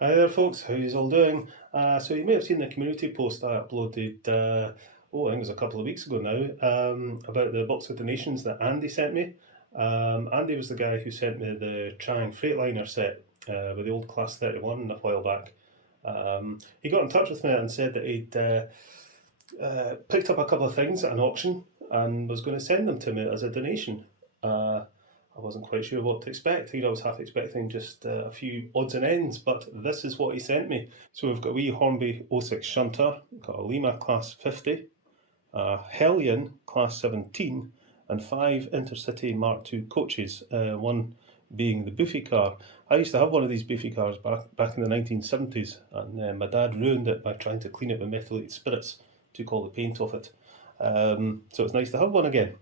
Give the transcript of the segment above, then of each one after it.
Hi there folks, how you all doing? So you may have seen the community post I uploaded, I think it was a couple of weeks ago now, about the box of donations that Andy sent me. Andy was the guy who sent me the Chang Freightliner set with the old Class 31 a while back. He got in touch with me and said that he'd picked up a couple of things at an auction and was going to send them to me as a donation. I wasn't quite sure what to expect. I was half expecting just a few odds and ends, but this is what he sent me. So we've got a wee Hornby 06 Shunter, got a Lima Class 50, a Hellion Class 17, and 5 Intercity Mark II coaches, one being the Boofy car. I used to have one of these Boofy cars back in the 1970s, and my dad ruined it by trying to clean it with methylated spirits, took all the paint off it. So it's nice to have one again.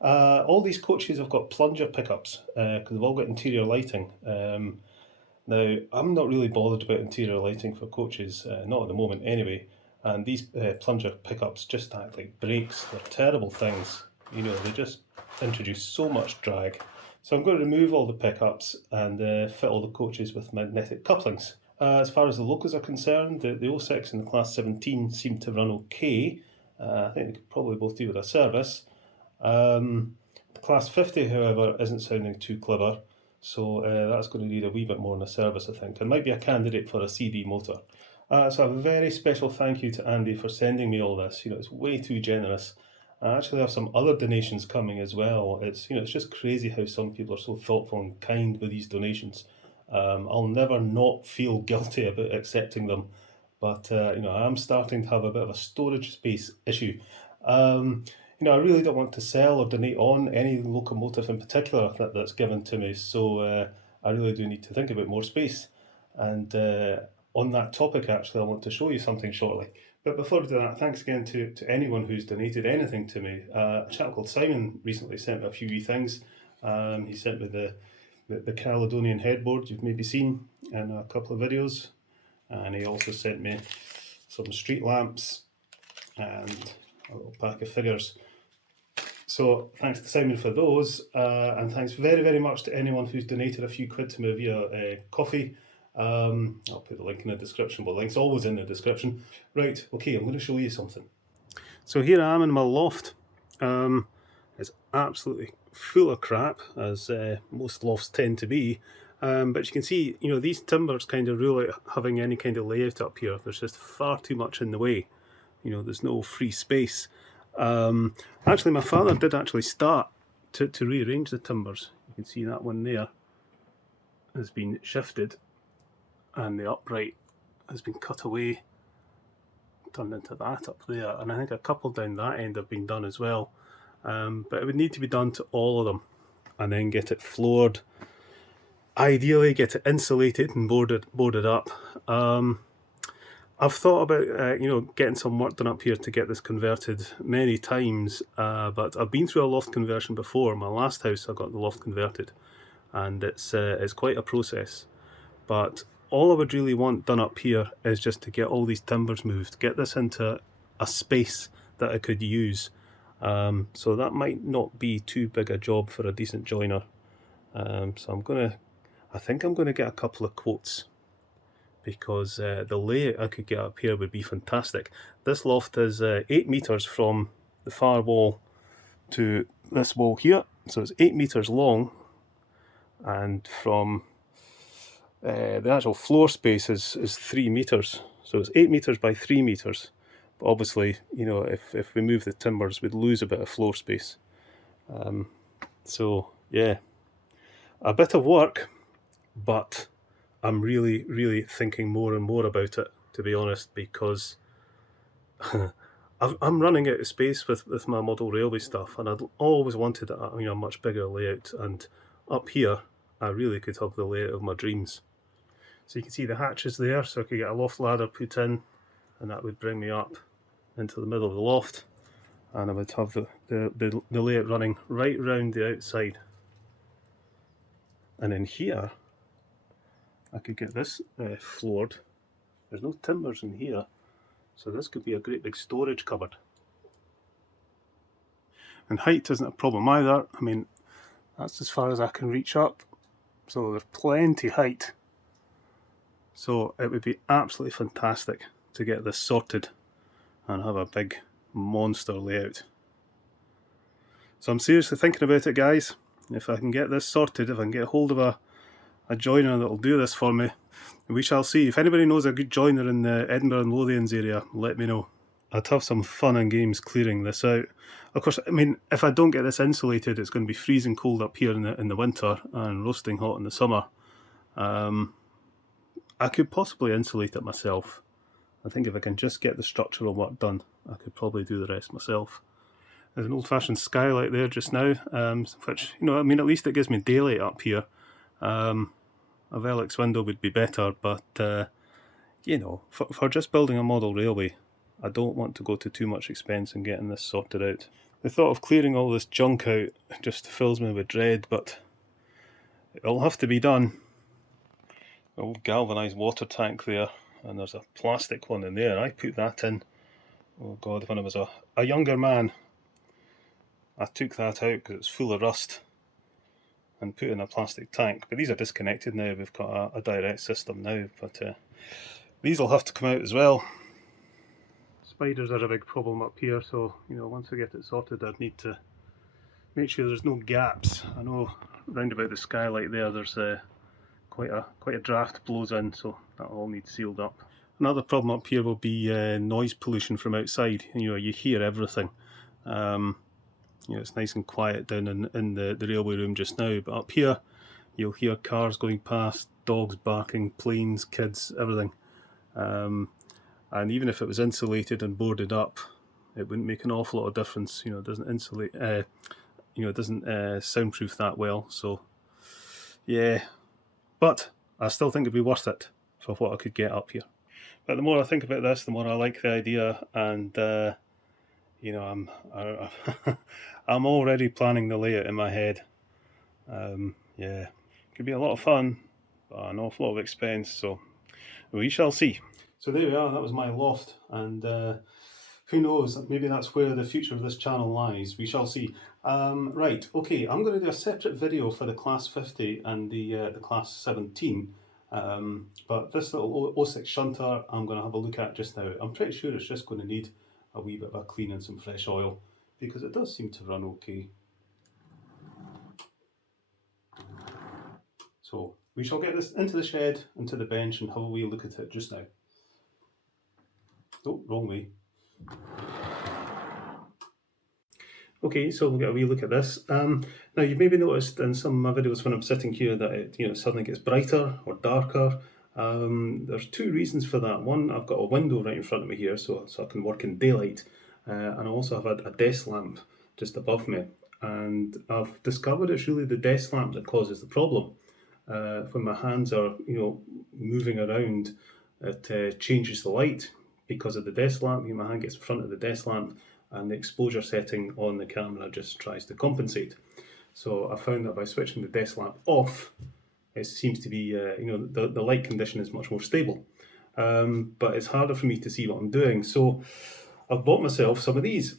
All these coaches have got plunger pickups because they've all got interior lighting. Now, I'm not really bothered about interior lighting for coaches, not at the moment anyway. And these plunger pickups just act like brakes. They're terrible things. They just introduce so much drag. So I'm going to remove all the pickups and fit all the coaches with magnetic couplings. As far as the locos are concerned, the 06 and the Class 17 seem to run okay. I think they could probably both do with a service. The Class 50, however, isn't sounding too clever, so that's going to need a wee bit more in a service, I think, and might be a candidate for a CD motor. So a very special thank you to Andy for sending me all this. It's way too generous. I actually have some other donations coming as well. It's just crazy how some people are so thoughtful and kind with these donations. I'll never not feel guilty about accepting them, but I am starting to have a bit of a storage space issue. I really don't want to sell or donate on any locomotive in particular that's given to me, so I really do need to think about more space. And on that topic, actually, I want to show you something shortly. But before we do that, thanks again to anyone who's donated anything to me. A chap called Simon recently sent me a few wee things. He sent me the Caledonian headboard you've maybe seen in a couple of videos. And he also sent me some street lamps and a little pack of figures. So thanks to Simon for those, and thanks very, very much to anyone who's donated a few quid to me via coffee. I'll put the link in the description, but the link's always in the description. Right, okay, I'm going to show you something. So here I am in my loft. It's absolutely full of crap, as most lofts tend to be. But you can see, these timbers kind of rule out having any kind of layout up here. There's just far too much in the way. There's no free space. Actually, my father did actually start to rearrange the timbers. You can see that one there has been shifted and the upright has been cut away, turned into that up there, and I think a couple down that end have been done as well. But it would need to be done to all of them and then get it floored. Ideally get it insulated and boarded up. I've thought about getting some work done up here to get this converted many times, but I've been through a loft conversion before. My last house I got the loft converted, and it's quite a process. But all I would really want done up here is just to get all these timbers moved, get this into a space that I could use. So that might not be too big a job for a decent joiner. So I think I'm gonna get a couple of quotes, because the layout I could get up here would be fantastic. This loft is 8 metres from the far wall to this wall here, so it's 8 metres long, and from the actual floor space is 3 metres, so it's 8 metres by 3 metres. But obviously, if we move the timbers, we'd lose a bit of floor space. So yeah, a bit of work, but I'm really, really thinking more and more about it, to be honest, because I'm running out of space with my model railway stuff, and I'd always wanted a much bigger layout, and up here I really could have the layout of my dreams. So you can see the hatches there, so I could get a loft ladder put in, and that would bring me up into the middle of the loft, and I would have the layout running right round the outside. And in here I could get this floored. There's no timbers in here, so this could be a great big storage cupboard. And height isn't a problem either. I mean, that's as far as I can reach up, so there's plenty height. So it would be absolutely fantastic to get this sorted and have a big monster layout. So I'm seriously thinking about it, guys. If I can get this sorted, if I can get hold of a joiner that'll do this for me, we shall see. If anybody knows a good joiner in the Edinburgh and Lothians area, let me know. I'd have some fun and games clearing this out. Of course, I mean, if I don't get this insulated, it's going to be freezing cold up here in the winter and roasting hot in the summer. I could possibly insulate it myself. I think if I can just get the structural work done, I could probably do the rest myself. There's an old-fashioned skylight there just now, which, you know, I mean, at least it gives me daylight up here. A Velux window would be better, but, you know, for just building a model railway, I don't want to go to too much expense in getting this sorted out. The thought of clearing all this junk out just fills me with dread, but it'll have to be done. Old galvanised water tank there, and there's a plastic one in there. I put that in, oh god, when I was a younger man. I took that out because it's full of rust and put in a plastic tank. But these are disconnected now, we've got a direct system now, but these will have to come out as well. Spiders are a big problem up here, so you know, once I get it sorted, I'd need to make sure there's no gaps. I know round about the skylight there, there's quite a draft blows in, so that'll all need sealed up. Another problem up here will be noise pollution from outside. You know, you hear everything. You know, it's nice and quiet down in the railway room just now, but up here you'll hear cars going past, dogs barking, planes, kids, everything. And even if it was insulated and boarded up, it wouldn't make an awful lot of difference. You know, it doesn't insulate, you know, it doesn't soundproof that well. So, yeah, but I still think it'd be worth it for what I could get up here. But the more I think about this, the more I like the idea, and you know, I'm already planning the layout in my head. Yeah, it could be a lot of fun, but an awful lot of expense. So we shall see. So there we are, that was my loft, and who knows, maybe that's where the future of this channel lies. We shall see. Right, okay, I'm going to do a separate video for the Class 50 and the Class 17, but this little 06 Shunter I'm going to have a look at just now. I'm pretty sure it's just going to need a wee bit of a clean and some fresh oil, because it does seem to run okay. So we shall get this into the shed, into the bench, and have a wee look at it just now. Oh, wrong way. Okay, so we'll get a wee look at this. Now you've maybe noticed in some of my videos when I'm sitting here that it, you know, suddenly gets brighter or darker. There's two reasons for that. One, I've got a window right in front of me here, so I can work in daylight, and I also have a desk lamp just above me. And I've discovered it's really the desk lamp that causes the problem. When my hands are, you know, moving around, it changes the light because of the desk lamp. You know, my hand gets in front of the desk lamp, and the exposure setting on the camera just tries to compensate. So I found that by switching the desk lamp off, it seems to be, you know, the light condition is much more stable. But it's harder for me to see what I'm doing. So I've bought myself some of these.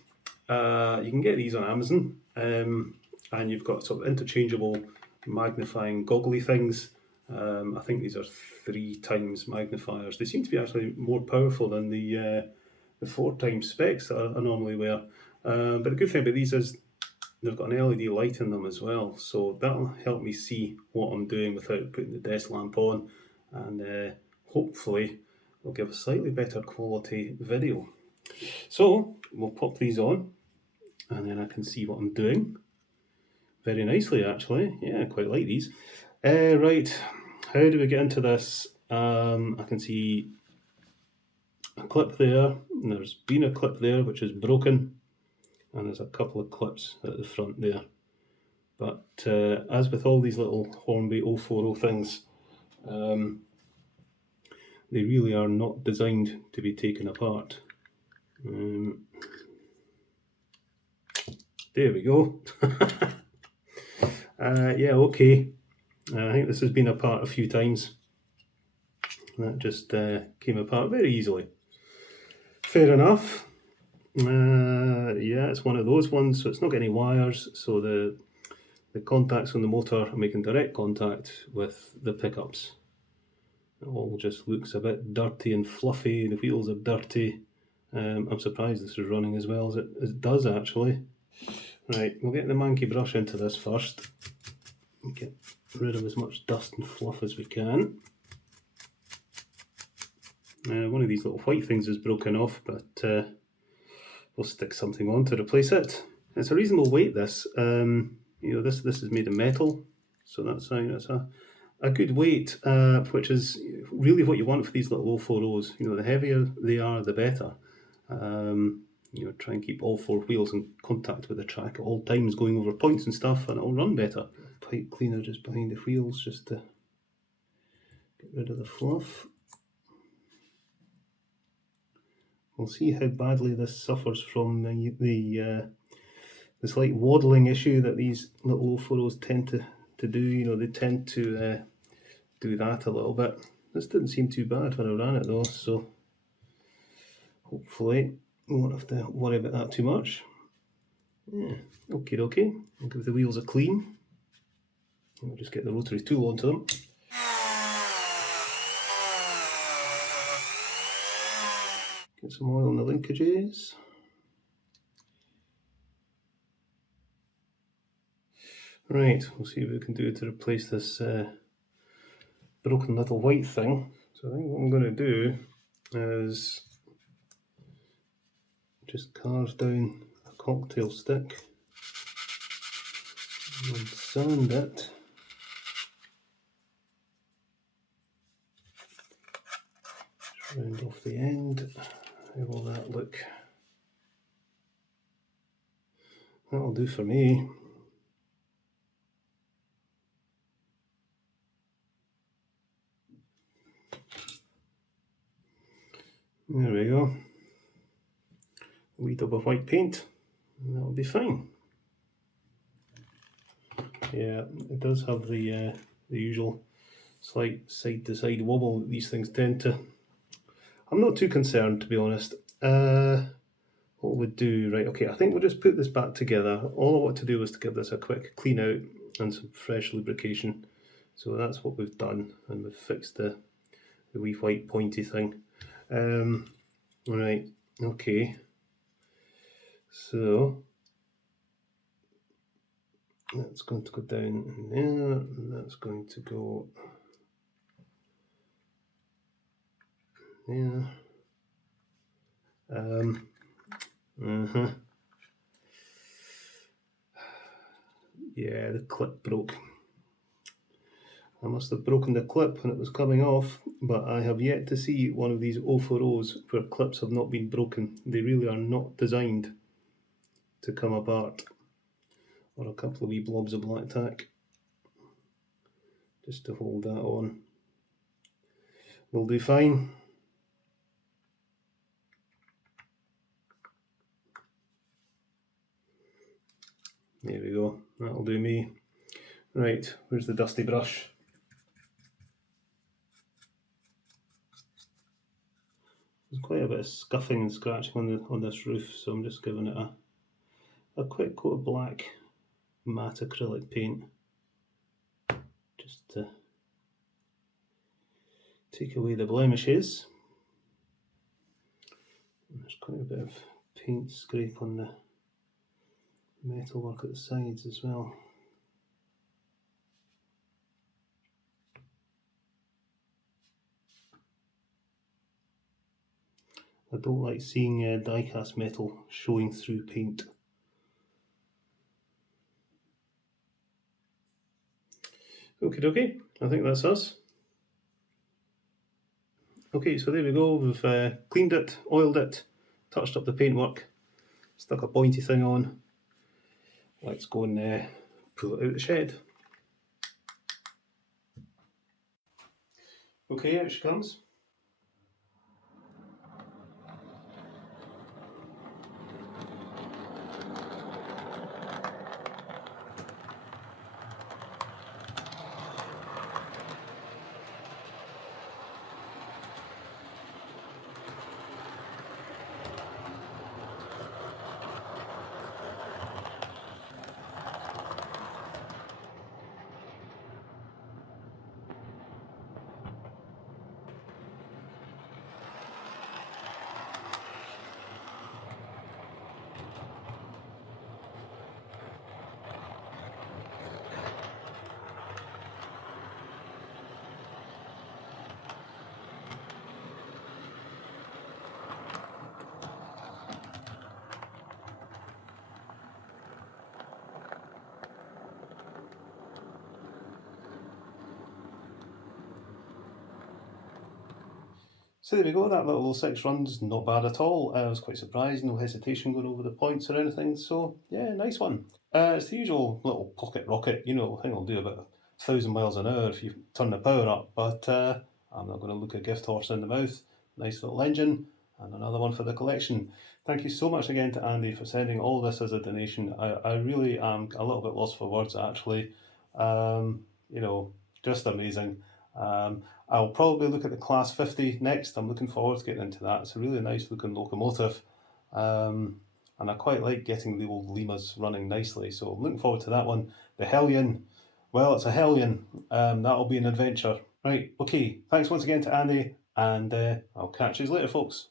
You can get these on Amazon, and you've got sort of interchangeable magnifying goggly things. I think these are 3 times magnifiers. They seem to be actually more powerful than the 4 times specs that I normally wear. But the good thing about these is they've got an LED light in them as well, so that'll help me see what I'm doing without putting the desk lamp on, and hopefully will give a slightly better quality video. So we'll pop these on, and then I can see what I'm doing very nicely, actually. Yeah, I quite like these. Right, how do we get into this? I can see a clip there, and there's been a clip there which is broken, and there's a couple of clips at the front there. But as with all these little Hornby 040 things, they really are not designed to be taken apart. There we go. Yeah, okay. I think this has been apart a few times. That just came apart very easily. Fair enough. Yeah, it's one of those ones, so it's not got any wires, so the contacts on the motor are making direct contact with the pickups. It all just looks a bit dirty and fluffy. The wheels are dirty. I'm surprised this is running as well as it does actually. Right, we'll get the monkey brush into this first. Get rid of as much dust and fluff as we can. One of these little white things is broken off, but we'll stick something on to replace it. It's a reasonable weight, this. This is made of metal, so that's a good weight, which is really what you want for these little 040s. The heavier they are, the better. Try and keep all four wheels in contact with the track at all times, going over points and stuff, and it'll run better. Pipe cleaner just behind the wheels, just to get rid of the fluff. We'll see how badly this suffers from the slight waddling issue that these little 040s tend to do. They tend to do that a little bit. This didn't seem too bad when I ran it though, so hopefully we won't have to worry about that too much. Yeah, okay. I'll give the wheels a clean. We'll just get the rotary tool onto them. Get some oil on the linkages. Right, we'll see what we can do to replace this broken little white thing. So I think what I'm going to do is just carve down a cocktail stick and sand it. Just round off the end. How will that look? That'll do for me. There we go. A wee dab of white paint, and that'll be fine. Yeah, it does have the usual slight side-to-side wobble that these things tend to. I'm not too concerned, to be honest. What we'll do, right, okay, I think we'll just put this back together. All I want to do was to give this a quick clean out and some fresh lubrication. So that's what we've done, and we've fixed the wee white pointy thing. Right, okay. So that's going to go down in there, and that's going to go there. Yeah, the clip broke. I must have broken the clip when it was coming off, but I have yet to see one of these 040s where clips have not been broken. They really are not designed to come apart. Or a couple of wee blobs of black tack just to hold that on. Will do fine. There we go, that'll do me. Right, where's the dusty brush? There's quite a bit of scuffing and scratching on this roof, so I'm just giving it a quick coat of black matte acrylic paint just to take away the blemishes. And there's quite a bit of paint scrape on the metalwork at the sides as well. I don't like seeing die-cast metal showing through paint. Okie dokie, I think that's us. Okay, so there we go, we've cleaned it, oiled it, touched up the paintwork, stuck a pointy thing on. Let's go and pull it out the shed. Okay, out she comes. So there we go, that little 6 runs, not bad at all. I was quite surprised, no hesitation going over the points or anything, so yeah, nice one. It's the usual little pocket rocket, you know, I think it'll do about 1,000 miles an hour if you turn the power up, but I'm not going to look a gift horse in the mouth. Nice little engine, and another one for the collection. Thank you so much again to Andy for sending all this as a donation. I really am a little bit lost for words, actually. You know, just amazing. I'll probably look at the Class 50 next. I'm looking forward to getting into that. It's a really nice looking locomotive. And I quite like getting the old Limas running nicely. So I'm looking forward to that one. The Hellion, well, it's a Hellion. That'll be an adventure. Right, okay. Thanks once again to Andy, and I'll catch you later, folks.